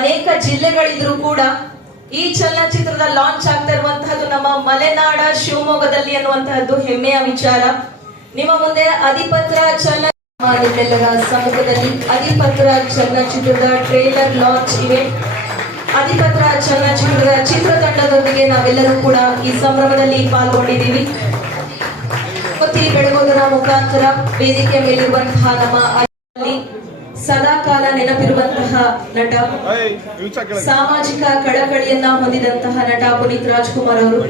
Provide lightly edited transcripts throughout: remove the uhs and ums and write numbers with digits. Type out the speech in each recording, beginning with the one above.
ಅನೇಕ ಜಿಲ್ಲೆಗಳಿದ್ರು ಕೂಡ ಈ ಚಲನಚಿತ್ರದ ಲಾಂಚ್ ಆಗ್ತಾ ಇರುವಂತಹದ್ದು ನಮ್ಮ ಮಲೆನಾಡ ಶಿವಮೊಗ್ಗದಲ್ಲಿ ಅನ್ನುವಂತಹದ್ದು ಹೆಮ್ಮೆಯ ವಿಚಾರ. ನಿಮ್ಮ ಮುಂದೆ ಅಧಿಪತ್ರ ನಿಮ್ಮೆಲ್ಲರ ಸಮ್ಮುಖದಲ್ಲಿ ಅಧಿಪತ್ರ ಚಲನಚಿತ್ರದ ಟ್ರೇಲರ್ ಲಾಂಚ್ ಇವೆಂಟ್. ಅಧಿಪತ್ರ ಚಲನಚಿತ್ರದ ಚಿತ್ರತಂಡದೊಂದಿಗೆ ನಾವೆಲ್ಲರೂ ಕೂಡ ಈ ಸಂಭ್ರಮದಲ್ಲಿ ಪಾಲ್ಗೊಂಡಿದ್ದೀವಿ. ಹೊತ್ತಿ ಬೆಳಗೋದರ ಮುಖಾಂತರ ವೇದಿಕೆ ಮೇಲಿರುವಂತಹ ನಮ್ಮ ಸದಾ ಕಾಲ ನೆನಪಿರುವಂತಹ ನಟ, ಸಾಮಾಜಿಕ ಕಳಕಳಿಯನ್ನ ಹೊಂದಿದಂತಹ ನಟ ಪುನೀತ್ ರಾಜ್ಕುಮಾರ್ ಅವರು,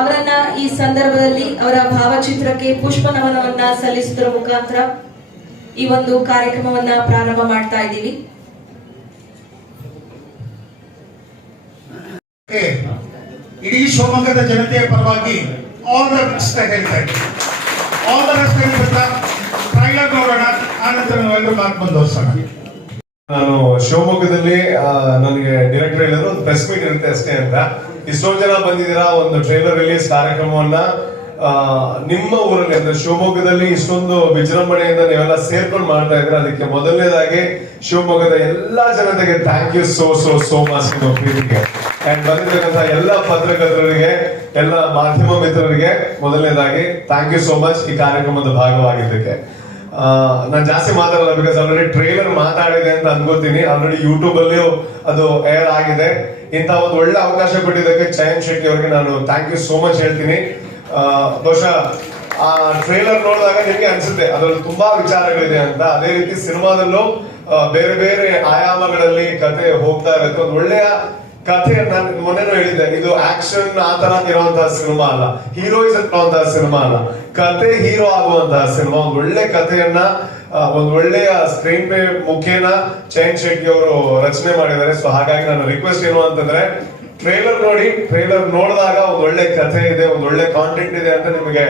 ಅವರನ್ನ ಈ ಸಂದರ್ಭದಲ್ಲಿ ಅವರ ಭಾವಚಿತ್ರಕ್ಕೆ ಪುಷ್ಪ ನಮನವನ್ನ ಸಲ್ಲಿಸುವುದರ ಮುಖಾಂತರ ಈ ಒಂದು ಕಾರ್ಯಕ್ರಮವನ್ನ ಪ್ರಾರಂಭ ಮಾಡ್ತಾ ಇದ್ದೀವಿ. ಇಡೀ ಶಿವಮೊಗ್ಗದ ಜನತೆಯ ಪರವಾಗಿ ಆಲ್ ದ ಬೆಸ್ಟ್ ಹೇಳ್ತಾ ಇದ್ದೀನಿ. ಆಲ್ ದ ಬೆಸ್ಟ್ ಹೇಳ್ತಾ ಟ್ರೈಲರ್ ನೋಡೋಣ, ಆನಂತರ ನಾವೆಲ್ಲರೂ ಮಾತು ಮುಂದುವರ್ಸೋಣ. ನಾನು ಶಿವಮೊಗ್ಗದಲ್ಲಿ ನನಗೆ ಡೈರೆಕ್ಟರ್ ಹೇಳಿದ್ರು ಒಂದು ಪ್ರೆಸ್ ಮೀಟ್ ಇರುತ್ತೆ ಅಷ್ಟೇ ಅಂತ. ಇಷ್ಟೊಂದು ಜನ ಬಂದಿದ್ದೀರಾ, ಒಂದು ಟ್ರೈಲರ್ ರಿಲೀಸ್ ಕಾರ್ಯಕ್ರಮವನ್ನ ನಿಮ್ಮ ಊರಲ್ಲಿ ಅಂದ್ರೆ ಶಿವಮೊಗ್ಗದಲ್ಲಿ ಇಷ್ಟೊಂದು ವಿಜೃಂಭಣೆಯಿಂದ ನೀವೆಲ್ಲ ಸೇರ್ಕೊಂಡು ಮಾಡ್ತಾ ಇದ್ರೆ ಅದಕ್ಕೆ ಮೊದಲನೇದಾಗಿ ಶಿವಮೊಗ್ಗದ ಎಲ್ಲಾ ಜನತೆಗೆ thank you so so so much ನಿಮ್ಮ ಪ್ರೀತಿಗೆ. ಅಂಡ್ ಬಂದಿರ್ತಕ್ಕಂಥ ಎಲ್ಲ ಪತ್ರಕರ್ತರಿಗೆ, ಎಲ್ಲ ಮಾಧ್ಯಮ ಮಿತ್ರರಿಗೆ ಮೊದಲನೇದಾಗಿ ಥ್ಯಾಂಕ್ ಯು ಸೋ ಮಚ್ ಈ ಕಾರ್ಯಕ್ರಮದ ಭಾಗವಾಗಿದ್ದಕ್ಕೆ. ನಾನು ಜಾಸ್ತಿ ಮಾತಾಡಲ್ಲ, ಬಿಕಾಸ್ ಆಲ್ರೆಡಿ ಟ್ರೈಲರ್ ಮಾತಾಡಿದೆ ಅಂತ ಅನ್ಕೋತೀನಿ. ಆಲ್ರೆಡಿ ಯೂಟ್ಯೂಬ್ ಅಲ್ಲಿಯೂ ಅದು ಏರ್ ಆಗಿದೆ. ಇಂಥ ಒಂದು ಒಳ್ಳೆ ಅವಕಾಶ ಕೊಟ್ಟಿದ್ದಕ್ಕೆ ಚಯನ್ ಶೆಟ್ಟಿ ಅವರಿಗೆ ನಾನು ಥ್ಯಾಂಕ್ ಯು ಸೋ ಮಚ್ ಹೇಳ್ತೀನಿ. ಬಹುಶಃ ಆ ಟ್ರೈಲರ್ ನೋಡಿದಾಗ ನಿಮ್ಗೆ ಅನ್ಸುತ್ತೆ ಅದ್ರಲ್ಲಿ ತುಂಬಾ ವಿಚಾರಗಳಿದೆ ಅಂತ. ಅದೇ ರೀತಿ ಸಿನಿಮಾದಲ್ಲೂ ಬೇರೆ ಬೇರೆ ಆಯಾಮಗಳಲ್ಲಿ ಕತೆ ಹೋಗ್ತಾ ಇರುತ್ತೆ. ಒಂದು ಒಳ್ಳೆಯ ಕಥೆ, ನಾನು ಮೊನ್ನೆನೂ ಹೇಳಿದ್ದೆ, ಇದು ಆಕ್ಷನ್ ಆತರ ಇರುವಂತಹ ಸಿನಿಮಾ ಅಲ್ಲ, ಹೀರೋಯಿಸಮ್ ಇರುವಂತಹ ಸಿನಿಮಾ ಅಲ್ಲ, ಕತೆ ಹೀರೋ ಆಗುವಂತಹ ಸಿನಿಮಾ. ಒಂದು ಒಳ್ಳೆ ಕಥೆಯನ್ನ ಒಂದು ಒಳ್ಳೆಯ ಸ್ಕ್ರೀನ್ ಪ್ಲೇ ಮುಖೇನ ಚಯನ್ ಶೆಟ್ಟಿ ಅವರು ರಚನೆ ಮಾಡಿದ್ದಾರೆ. ಸೊ ಹಾಗಾಗಿ ನನ್ನ ರಿಕ್ವೆಸ್ಟ್ ಏನು ಅಂತಂದ್ರೆ, ಟ್ರೈಲರ್ ನೋಡಿ, ಟ್ರೈಲರ್ ನೋಡಿದಾಗ ಒಂದು ಒಳ್ಳೆ ಕಥೆ ಇದೆ, ಒಂದು ಒಳ್ಳೆ ಕಾಂಟೆಂಟ್ ಇದೆ ಅಂತ ನಿಮಗೆ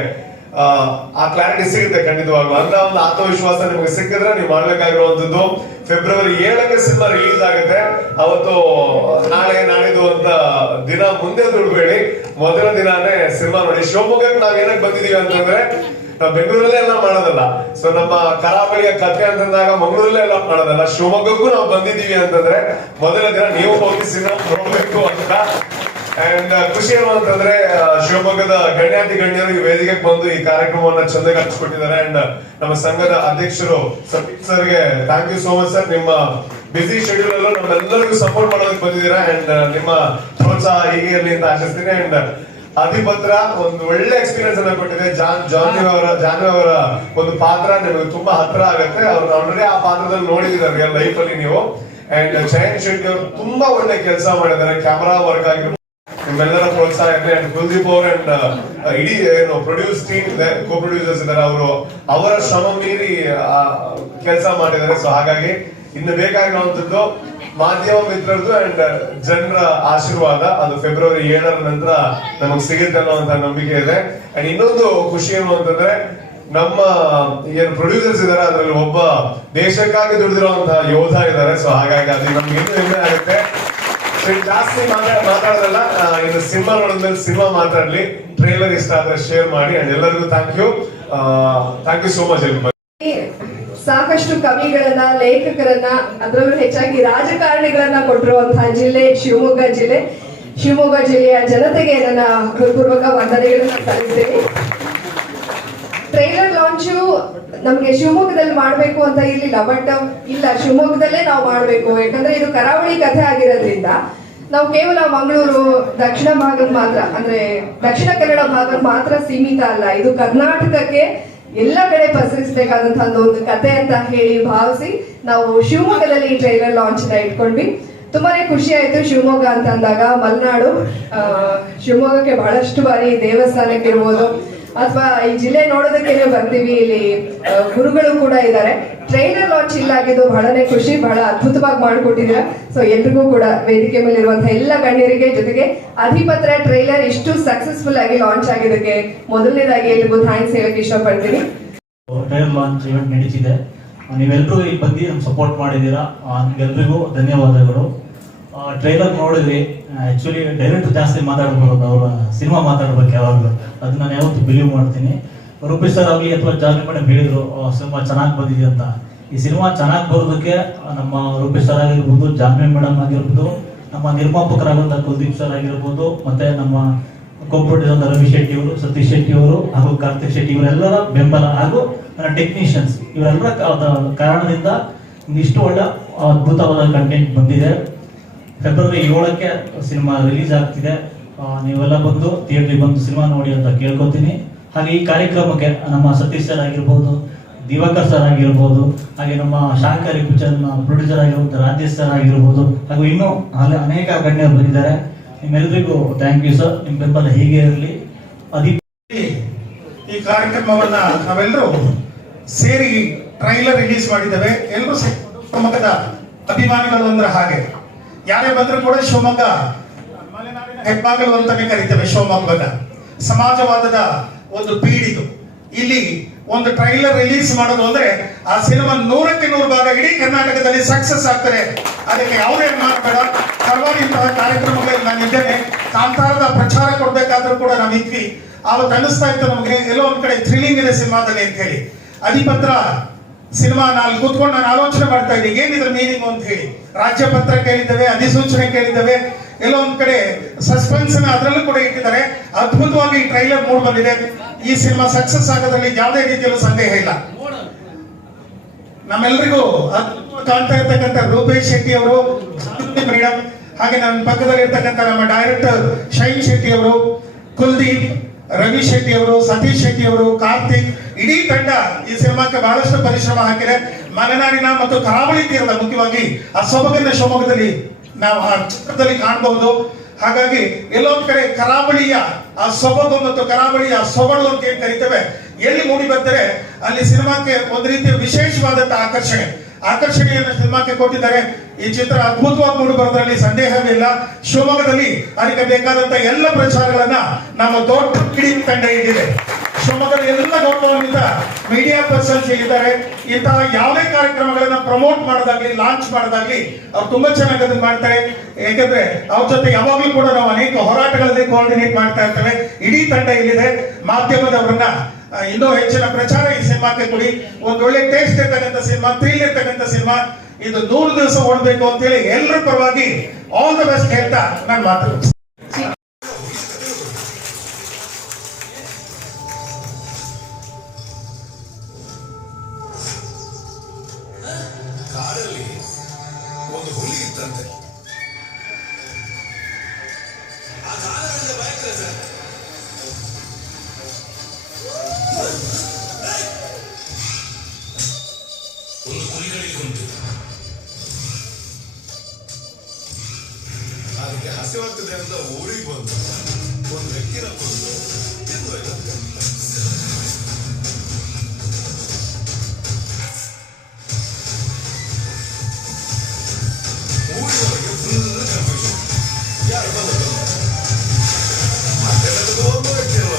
ಆ ಕ್ಲಾರಿಟಿ ಸಿಗುತ್ತೆ ಖಂಡಿತವಾಗ್ಲೂ. ಅಂತ ಒಂದು ಆತ್ಮವಿಶ್ವಾಸ ನಿಮಗೆ ಸಿಕ್ಕಿದ್ರೆ ನೀವು ಮಾಡ್ಬೇಕಾಗಿರುವಂತದ್ದು ಫೆಬ್ರವರಿ 7ಕ್ಕೆ ಸಿನಿಮಾ ರಿಲೀಸ್ ಆಗುತ್ತೆ. ಅವತ್ತು ನಾಳೆ ನಾಡಿದ್ದು ಅಂತ ದಿನ ಮುಂದೆ ದುಡ್ಬೇಡಿ, ಮೊದಲ ದಿನಾನೇ ಸಿನಿಮಾ ನೋಡಿ. ಶಿವಮೊಗ್ಗಕ್ಕೆ ನಾವ್ ಏನಕ್ಕೆ ಬಂದಿದೀವಿ ಅಂತಂದ್ರೆ, ನಾವು ಬೆಂಗಳೂರಲ್ಲೇ ಎಲ್ಲ ಮಾಡೋದಲ್ಲ. ಸೊ ನಮ್ಮ ಕರಾವಳಿಯ ಕಥೆ ಅಂತಂದಾಗ ಮಂಗಳೂರಲ್ಲೇ ಎಲ್ಲ ಮಾಡೋದಲ್ಲ, ಶಿವಮೊಗ್ಗಕ್ಕೂ ನಾವು ಬಂದಿದೀವಿ ಅಂತಂದ್ರೆ ಮೊದಲ ದಿನ ನೀವು ಹೋಗಿ ಸಿನಿಮಾ ನೋಡ್ಬೇಕು ಅಂತ. ಅಂಡ್ ಖುಷಿ ಏನು ಅಂತಂದ್ರೆ, ಶಿವಮೊಗ್ಗದ ಗಣ್ಯಾತಿ ಗಣ್ಯರು ಈ ವೇದಿಕೆಗೆ ಬಂದು ಈ ಕಾರ್ಯಕ್ರಮವನ್ನ ಚಂದಾಗಿ ಹಚ್ಚಿಕೊಟ್ಟಿದ್ದಾರೆ. ಅಂಡ್ ನಮ್ಮ ಸಂಘದ ಅಧ್ಯಕ್ಷರು ಸತೀಶ್ ಸರ್ಗೆ thank you so much sir. ನಿಮ್ಮ ಬಿಸಿ ಶೆಡ್ಯೂಲ್ ಅಲ್ಲೂ ನಮ್ಮೆಲ್ಲರಿಗೂ ಸಪೋರ್ಟ್ ಮಾಡೋದಕ್ಕೆ ಬಂದಿದ್ದೀರಾ. ಅಂಡ್ ನಿಮ್ಮ ಪ್ರೋತ್ಸಾಹ ಹೀಗೆ ಇರಲಿ ಅಂತ ಆಶಿಸ್ತೀನಿ. ಅಂಡ್ ಅಧಿಪತ್ರ ಒಂದು ಒಳ್ಳೆ ಎಕ್ಸ್ಪೀರಿಯನ್ಸ್ ಅನ್ನ ಕೊಟ್ಟಿದೆ. ಜಾನ್ವಿ ಅವರ ಒಂದು ಪಾತ್ರ ನಿಮಗೆ ತುಂಬಾ ಹತ್ರ ಆಗುತ್ತೆ. ಅವ್ರು ಆಲ್ರೆಡಿ ಆ ಪಾತ್ರದಲ್ಲಿ ನೋಡಿದಿದ್ದಾರೆ ರಿಯಲ್ ಲೈಫ್ ಅಲ್ಲಿ ನೀವು. ಅಂಡ್ ಚಯನ್ ಶೆಟ್ಟಿ ಅವರು ತುಂಬಾ ಒಳ್ಳೆ ಕೆಲಸ ಮಾಡಿದ್ದಾರೆ, ಕ್ಯಾಮರಾ ವರ್ಕ್ ಆಗಿರ್ಬೋದು. ನಿಮ್ಮೆಲ್ಲರ ಪ್ರೋತ್ಸಾಹ ಇದೆ. ಅಂಡ್ ಕುಲ್ದೀಪ್ ಅವರು ಅಂಡ್ ಇಡೀ ಏನು ಪ್ರೊಡ್ಯೂಸ್ ಟೀಮ್ ಇದೆ, ಕೋ ಪ್ರೊಡ್ಯೂಸರ್ಸ್ ಇದ್ದಾರೆ, ಅವರು ಅವರ ಶ್ರಮ ಮೀರಿ ಕೆಲಸ ಮಾಡಿದ್ದಾರೆ. ಸೊ ಹಾಗಾಗಿ ಇನ್ನು ಬೇಕಾಗಿರುವಂತದ್ದು ಮಾಧ್ಯಮ ಮಿತ್ರರದು ಅಂಡ್ ಜನರ ಆಶೀರ್ವಾದ. ಅದು ಫೆಬ್ರವರಿ 7ರ ನಂತರ ನಮಗ್ ಸಿಗುತ್ತೆ ಅನ್ನುವಂತ ನಂಬಿಕೆ ಇದೆ. ಅಂಡ್ ಇನ್ನೊಂದು ಖುಷಿ ಏನು ಅಂತಂದ್ರೆ, ನಮ್ಮ ಏನು ಪ್ರೊಡ್ಯೂಸರ್ಸ್ ಇದಾರೆ ಅದರಲ್ಲಿ ಒಬ್ಬ ದೇಶಕ್ಕಾಗಿ ದುಡಿದಿರುವಂತಹ ಯೋಧ ಇದ್ದಾರೆ. ಸೊ ಹಾಗಾಗಿ ಅದು ನಮ್ಗೆ ಇನ್ನೂ ಹೆಮ್ಮೆ ಆಗುತ್ತೆ. ಜಾಸ್ತಿ ಮಾತಾಡೋದಲ್ಲ, ಇನ್ನು ಸಿನಿಮಾ ನೋಡಿದ್ಮೇಲೆ ಸಿನಿಮಾ ಮಾತಾಡ್ಲಿ. ಟ್ರೈಲರ್ ಇಷ್ಟ ಆದ್ರೆ ಶೇರ್ ಮಾಡಿ. ಅಂಡ್ ಎಲ್ಲರಿಗೂ ಥ್ಯಾಂಕ್ ಯು ಸೋ ಮಚ್. ಸಾಕಷ್ಟು ಕವಿಗಳನ್ನ, ಲೇಖಕರನ್ನ, ಅದರಲ್ಲೂ ಹೆಚ್ಚಾಗಿ ರಾಜಕಾರಣಿಗಳನ್ನ ಕೊಟ್ಟಿರುವಂತಹ ಜಿಲ್ಲೆ ಶಿವಮೊಗ್ಗ ಜಿಲ್ಲೆ. ಶಿವಮೊಗ್ಗ ಜಿಲ್ಲೆಯ ಜನತೆಗೆ ನನ್ನ ಹೃತ್ಪೂರ್ವಕ ವಂದನೆಗಳನ್ನ ಸಲ್ಲಿಸ್ತೀನಿ. ಟ್ರೈಲರ್ ಲಾಂಚು ನಮ್ಗೆ ಶಿವಮೊಗ್ಗದಲ್ಲಿ ಮಾಡ್ಬೇಕು ಅಂತ ಇರ್ಲಿಲ್ಲ, ಬಟ್ ಇಲ್ಲ, ಶಿವಮೊಗ್ಗದಲ್ಲೇ ನಾವು ಮಾಡ್ಬೇಕು. ಯಾಕಂದ್ರೆ ಇದು ಕರಾವಳಿ ಕಥೆ ಆಗಿರೋದ್ರಿಂದ ನಾವು ಕೇವಲ ಮಂಗಳೂರು ದಕ್ಷಿಣ ಭಾಗದ ಮಾತ್ರ, ಅಂದ್ರೆ ದಕ್ಷಿಣ ಕನ್ನಡ ಭಾಗದ ಮಾತ್ರ ಸೀಮಿತ ಅಲ್ಲ, ಇದು ಕರ್ನಾಟಕಕ್ಕೆ ಎಲ್ಲ ಕಡೆ ಪಸರಿಸಬೇಕಾದಂತಹ ಒಂದು ಕತೆ ಅಂತ ಹೇಳಿ ಭಾವಿಸಿ ನಾವು ಶಿವಮೊಗ್ಗದಲ್ಲಿ ಈ ಟ್ರೈಲರ್ ಲಾಂಚ್ ನ ಇಟ್ಕೊಂಡ್ವಿ. ತುಂಬಾನೇ ಖುಷಿ ಆಯ್ತು. ಶಿವಮೊಗ್ಗ ಅಂತ ಅಂದಾಗ ಮಲೆನಾಡು, ಶಿವಮೊಗ್ಗಕ್ಕೆ ಬಹಳಷ್ಟು ಬಾರಿ ದೇವಸ್ಥಾನಕ್ಕೆ ಇರ್ಬೋದು ಅಥವಾ ಈ ಜಿಲ್ಲೆ ನೋಡೋದಕ್ಕೇನೆ ಬರ್ತೀವಿ. ಇಲ್ಲಿ ಗುರುಗಳು ಕೂಡ ಇದ್ದಾರೆ. ಟ್ರೈಲರ್ ಲಾಂಚ್ ಇಲ್ಲ ಆಗಿದ್ದು ಬಹಳನೇ ಖುಷಿ, ಬಹಳ ಅದ್ಭುತವಾಗಿ ಮಾಡಿಕೊಟ್ಟಿದ್ದೀರಾ. ಸೊ ಎಲ್ರಿಗೂ ಕೂಡ ವೇದಿಕೆ ಮೇಲೆ ಇರುವಂತಹ ಎಲ್ಲ ಗಣ್ಯರಿಗೆ, ಜೊತೆಗೆ ಅಧಿಪತ್ರ ಟ್ರೈಲರ್ ಇಷ್ಟು ಸಕ್ಸಸ್ಫುಲ್ ಆಗಿ ಲಾಂಚ್ ಆಗಿದ್ದಕ್ಕೆ ಮೊದಲನೇದಾಗಿ ಎಲ್ರಿಗೂ ಥ್ಯಾಂಕ್ಸ್ ಹೇಳಕ್ ಇಷ್ಟಪಡ್ತೀನಿ. ಟ್ರೈಲರ್ ಲಾಂಚ್ ಇವೆಂಟ್ ನಡೀತಿದೆ, ನೀವೆಲ್ಲರೂ ಈಗ ಬಂದು ನಮ್ಗೆ ಸಪೋರ್ಟ್ ಮಾಡಿದ್ದೀರಾ, ನಿಮ್ಗೆಲ್ರಿಗೂ ಧನ್ಯವಾದಗಳು. ಟ್ರೈಲರ್ ನೋಡಿದ್ವಿ. ಆ್ಯಕ್ಚುಲಿ ಡೈರೆಕ್ಟರ್ ಜಾಸ್ತಿ ಮಾತಾಡ್ಬೋದು, ಅವರ ಸಿನಿಮಾ ಮಾತಾಡ್ಬೇಕು ಯಾವಾಗಲೂ, ಅದು ನಾನು ಯಾವತ್ತೂ ಬಿಲೀವ್ ಮಾಡ್ತೀನಿ. ರೂಪೇಶ್ ಸರ್ ಆಗಲಿ ಅಥವಾ ಜಾನ್ವಿ ಮೇಡಮ್ ಹೇಳಿದ್ರು ಸಿನಿಮಾ ಚೆನ್ನಾಗಿ ಬಂದಿದೆ ಅಂತ. ಈ ಸಿನಿಮಾ ಚೆನ್ನಾಗಿ ಬರೋದಕ್ಕೆ ನಮ್ಮ ರೂಪೇಶ್ ಸರ್ ಆಗಿರ್ಬೋದು, ಜಾನ್ವಿ ಮೇಡಮ್ ಆಗಿರ್ಬೋದು, ನಮ್ಮ ನಿರ್ಮಾಪಕರಾದಂಥ ಕುಲ್ದೀಪ್ ಸರ್ ಆಗಿರ್ಬೋದು, ಮತ್ತೆ ನಮ್ಮ ಕೋಪ್ರೊಡ್ಯೂಸರ್ ರವಿ ಶೆಟ್ಟಿ ಅವರು, ಸತೀಶ್ ಶೆಟ್ಟಿ ಅವರು ಹಾಗೂ ಕಾರ್ತಿಕ್ ಶೆಟ್ಟಿ ಇವರೆಲ್ಲರ ಬೆಂಬಲ ಹಾಗೂ ಟೆಕ್ನಿಷಿಯನ್ಸ್ ಇವರೆಲ್ಲರ ಕಾರಣದಿಂದ ಇಷ್ಟು ಒಳ್ಳೆ ಅದ್ಭುತವಾದ ಕಂಟೆಂಟ್ ಬಂದಿದೆ. ಫೆಬ್ರವರಿ 7ಕ್ಕೆ ಸಿನಿಮಾ ರಿಲೀಸ್ ಆಗ್ತಿದೆ. ನೀವೆಲ್ಲ ಬಂದು ಥಿಯೇಟ್ರಿಗೆ ಬಂದು ಸಿನಿಮಾ ನೋಡಿ ಅಂತ ಕೇಳ್ಕೊತೀನಿ. ಹಾಗೆ ಈ ಕಾರ್ಯಕ್ರಮಕ್ಕೆ ನಮ್ಮ ಸತೀಶ್ ಸರ್ ಆಗಿರ್ಬೋದು, ದಿವಾಕರ್ ಸರ್ ಆಗಿರ್ಬೋದು, ಹಾಗೆ ನಮ್ಮ ಶಾಂಕರಿ ಪಿಕ್ಚರ್ ಪ್ರೊಡ್ಯೂಸರ್ ಆಗಿರ್ಬೋದು ರಾಜೇಶ್ ಸರ್ ಆಗಿರ್ಬೋದು, ಹಾಗೂ ಇನ್ನೂ ಅನೇಕ ಗಣ್ಯರು ಬಂದಿದ್ದಾರೆ. ನಿಮ್ಮೆಲ್ಲರಿಗೂ ಥ್ಯಾಂಕ್ ಯು ಸರ್. ನಿಮ್ಮ ಬೆಂಬಲ ಹೀಗೆ ಇರಲಿ. ಈ ಕಾರ್ಯಕ್ರಮವನ್ನ ನಾವೆಲ್ಲರೂ ಸೇರಿ ಟ್ರೈಲರ್ ರಿಲೀಸ್ ಮಾಡಿದ್ದೇವೆ. ಎಲ್ಲರೂ ಶಿವಮೊಗ್ಗದ ಅಭಿಮಾನಿಗಳು ಅಂದ್ರೆ ಹಾಗೆ ಯಾರೇ ಬಂದರೂ ಕೂಡ ಶಿವಮೊಗ್ಗ ಮಲೆನಾಡಿನ ಹೆಬ್ಬಾಗಿಲು ಅಂತಾನೆ ಕರೀತೇವೆ. ಶಿವಮೊಗ್ಗದ ಸಮಾಜವಾದದ ಒಂದು ಬೀಡಿದು. ಇಲ್ಲಿ ಒಂದು ಟ್ರೈಲರ್ ರಿಲೀಸ್ ಮಾಡೋದು ಅಂದ್ರೆ ಆ ಸಿನಿಮಾ 100ಕ್ಕೆ 100 ಭಾಗ ಇಡೀ ಕರ್ನಾಟಕದಲ್ಲಿ ಸಕ್ಸಸ್ ಆಗ್ತಾರೆ. ಅದಕ್ಕೆ ಯಾವುದೇ ಮಾಡಬೇಡ. ಹಲವಾರು ಇಂತಹ ಕಾರ್ಯಕ್ರಮಗಳಲ್ಲಿ ನಾನು ಇದ್ದೇನೆ. ಕಾಂತಾರದ ಪ್ರಚಾರ ಕೊಡ್ಬೇಕಾದ್ರೂ ಕೂಡ ನಾವು ಇದ್ವಿ. ಅವತ್ತು ಅನಿಸ್ತಾ ಇತ್ತು ನಮಗೆ ಎಲ್ಲೋ ಒಂದ್ ಕಡೆ ಥ್ರಿಲ್ಲಿಂಗ್ ಇದೆ ಸಿನಿಮಾದಲ್ಲಿ ಅಂತ ಹೇಳಿ. ಅಧಿಪತ್ರ ಸಿನಿಮಾ ನಾನು ಕೂತ್ಕೊಂಡು ನಾನು ಆಲೋಚನೆ ಮಾಡ್ತಾ ಇದ್ದೆ ಏನಿದ್ರ ಮೀನಿಂಗ್ ಅಂತ ಹೇಳಿ. ರಾಜ್ಯ ಪತ್ರ ಕೇಳಿದ್ದೇವೆ, ಅಧಿಸೂಚನೆ ಕೇಳಿದ್ದೇವೆ, ಎಲ್ಲೋ ಒಂದ್ ಕಡೆ ಸಸ್ಪೆನ್ಸ್ ಅದರಲ್ಲೂ ಕೂಡ ಇಟ್ಟಿದ್ದಾರೆ. ಅದ್ಭುತವಾಗಿ ಈ ಟ್ರೈಲರ್ ಮೂಡ್ ಬಂದಿದೆ. ಈ ಸಿನಿಮಾ ಸಕ್ಸಸ್ ಆಗೋದ್ರಲ್ಲಿ ಯಾವುದೇ ರೀತಿಯಲ್ಲೂ ಸಂದೇಹ ಇಲ್ಲ. ನಮ್ಮೆಲ್ಲರಿಗೂ ಕಾಣ್ತಾ ಇರ್ತಕ್ಕಂಥ ರೂಪೇಶ್ ಶೆಟ್ಟಿ ಅವರು, ಮೇಡಮ್, ಹಾಗೆ ನನ್ನ ಪಕ್ಕದಲ್ಲಿ ಇರ್ತಕ್ಕಂಥ ನಮ್ಮ ಡೈರೆಕ್ಟರ್ ಶೈನ್ ಶೆಟ್ಟಿ ಅವರು, ಕುಲ್ದೀಪ್, ರವಿ ಶೆಟ್ಟಿ ಅವರು, ಸತೀಶ್ ಶೆಟ್ಟಿ ಅವರು, ಕಾರ್ತಿಕ್, ಇಡೀ ತಂಡ ಈ ಸಿನಿಮಾಕ್ಕೆ ಬಹಳಷ್ಟು ಪರಿಶ್ರಮ ಹಾಕಿದೆ. ಮಲೆನಾಡಿನ ಮತ್ತು ಕರಾವಳಿ ತೀರದ ಮುಖ್ಯವಾಗಿ ಆ ಸೊಬಗನ್ನ ಶಿವಮೊಗ್ಗದಲ್ಲಿ ನಾವು ಆ ಚಿತ್ರದಲ್ಲಿ ಕಾಣಬಹುದು. ಹಾಗಾಗಿ ಎಲ್ಲೊಂದ್ ಕಡೆ ಕರಾವಳಿಯ ಆ ಸೊಬಗು ಮತ್ತು ಕರಾವಳಿಯ ಸೊಗಡು ಅಂತ ಏನ್ ಕರಿತೇವೆ ಎಲ್ಲಿ ಮೂಡಿ ಬರ್ತಾರೆ ಅಲ್ಲಿ ಸಿನಿಮಾಕ್ಕೆ ಒಂದು ರೀತಿಯ ವಿಶೇಷವಾದಂತಹ ಆಕರ್ಷಣೆಯನ್ನು ಸಿನಿಮಾಕ್ಕೆ ಕೊಟ್ಟಿದ್ದಾರೆ. ಈ ಚಿತ್ರ ಅದ್ಭುತವಾಗಿ ಮೂಡಿ ಬರೋದ್ರಲ್ಲಿ ಸಂದೇಹವಿಲ್ಲ. ಶಿವಮೊಗ್ಗದಲ್ಲಿ ಅದಕ್ಕೆ ಬೇಕಾದಂತ ಎಲ್ಲ ಪ್ರಚಾರಗಳನ್ನ ನಮ್ಮ ದೊಡ್ಡ ಕಿಡಿ ತಂಡ ಇಟ್ಟಿದೆ. ಶಿವಮೊಗ್ಗದ ಎಲ್ಲ ಗೌರವಾನ್ವಿತ ಮೀಡಿಯಾ ಪರ್ಸನ್ಸ್ ಇಲ್ಲಿದ್ದಾರೆ. ಇಂತಹ ಯಾವುದೇ ಕಾರ್ಯಕ್ರಮಗಳನ್ನ ಪ್ರಮೋಟ್ ಮಾಡೋದಾಗ್ಲಿ, ಲಾಂಚ್ ಮಾಡೋದಾಗ್ಲಿ ಅವ್ರು ತುಂಬಾ ಚೆನ್ನಾಗಿ ಅದನ್ನ ಮಾಡ್ತಾರೆ. ಯಾಕಂದ್ರೆ ಅವ್ರ ಜೊತೆ ಯಾವಾಗ್ಲೂ ಕೂಡ ನಾವು ಅನೇಕ ಹೋರಾಟಗಳಲ್ಲಿ ಕೋಆರ್ಡಿನೇಟ್ ಮಾಡ್ತಾ ಇರ್ತೇವೆ. ಇಡೀ ತಂಡ ಇಲ್ಲಿದೆ. ಮಾಧ್ಯಮದವರನ್ನ ಇನ್ನೂ ಹೆಚ್ಚಿನ ಪ್ರಚಾರ ಈ ಸಿನಿಮಾಕ್ಕೆ ಕೊಡಿ. ಒಂದ್ ಒಳ್ಳೆ ಟೇಸ್ಟ್ ಇರ್ತಕ್ಕಂಥ ಸಿನಿಮಾ, ಥ್ರಿಲ್ ಇರ್ತಕ್ಕಂಥ ಸಿನಿಮಾ, ಇದು 100 ದಿವಸ ಓಡಬೇಕು ಅಂತೇಳಿ ಎಲ್ಲರ ಪರವಾಗಿ ಆಲ್ ದ ಬೆಸ್ಟ್ ಹೇಳ್ತಾ ನಾನು ಮಾತಾಡ್ತೀನಿ. ಕಾಡಲ್ಲಿ ಒಂದು ಹುಲಿ ಇತ್ತಂತೆ. ಆ ಕಾಲದಿಂದ ಬಾಯ್ತಾರೆ ಸರ್. ಒಂದು ಕುರಿಗಳಿಗೆ ಉಂಟು. ಅದಕ್ಕೆ ಹಸಿವಾಗ್ತದೆ ಅಂತ ಊರಿಗೆ ಬಂದು ಒಂದು ವ್ಯಕ್ತಿನ ಕೊಂದು ತಿಂದು ಊರಿನವರಿಗೆ ಫುಲ್ ಕನ್ಫ್ಯೂಷನ್. ಯಾರು ಬಂದದ್ದು ಮತ್ತೆ ಒಬ್ಬ ವ್ಯಕ್ತಿ ಅಲ್ವ,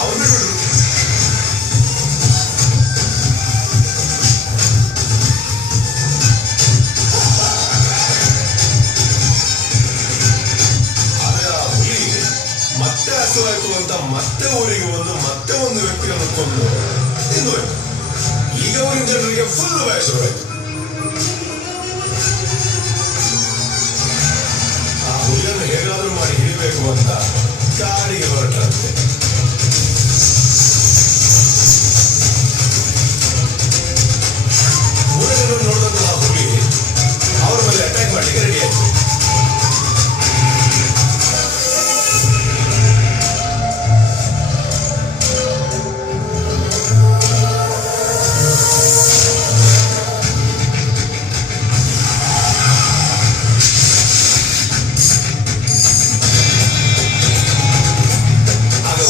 ಅವ್ರನ್ನ ಬಿಡು. ಆದ್ರೆ ಆ ಹುಲಿ ಮತ್ತೆ ಹಸುವಾಯ್ತು ಅಂತ ಮತ್ತೆ ಊರಿಗೆ ಬಂದು ಮತ್ತೆ ಒಂದು ವ್ಯಕ್ತಿಯನ್ನು ಕೊಂದು ತಿಂದು ಈಗ ಊರಿನ ಜನರಿಗೆ ಫುಲ್ ವಯಸ್ಸುವಾಯ್ತು. ಹುಲಿಯನ್ನು ಹೇಗಾದ್ರೂ ಮಾಡಿ ಹಿಡಿಬೇಕು ಅಂತ ಕಾಡಿಗೆ ಹೊರಟಂತೆ. ಊರಿನ ನೋಡಿದಂತಹ ಹುಲಿ ಅವರ ಮೇಲೆ ಅಟ್ಯಾಕ್ ಮಾಡಲಿಕ್ಕೆ ರೆಡಿ ಆಯ್ತು. ಆಗ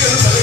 ಹುಲಿಯನ್ನು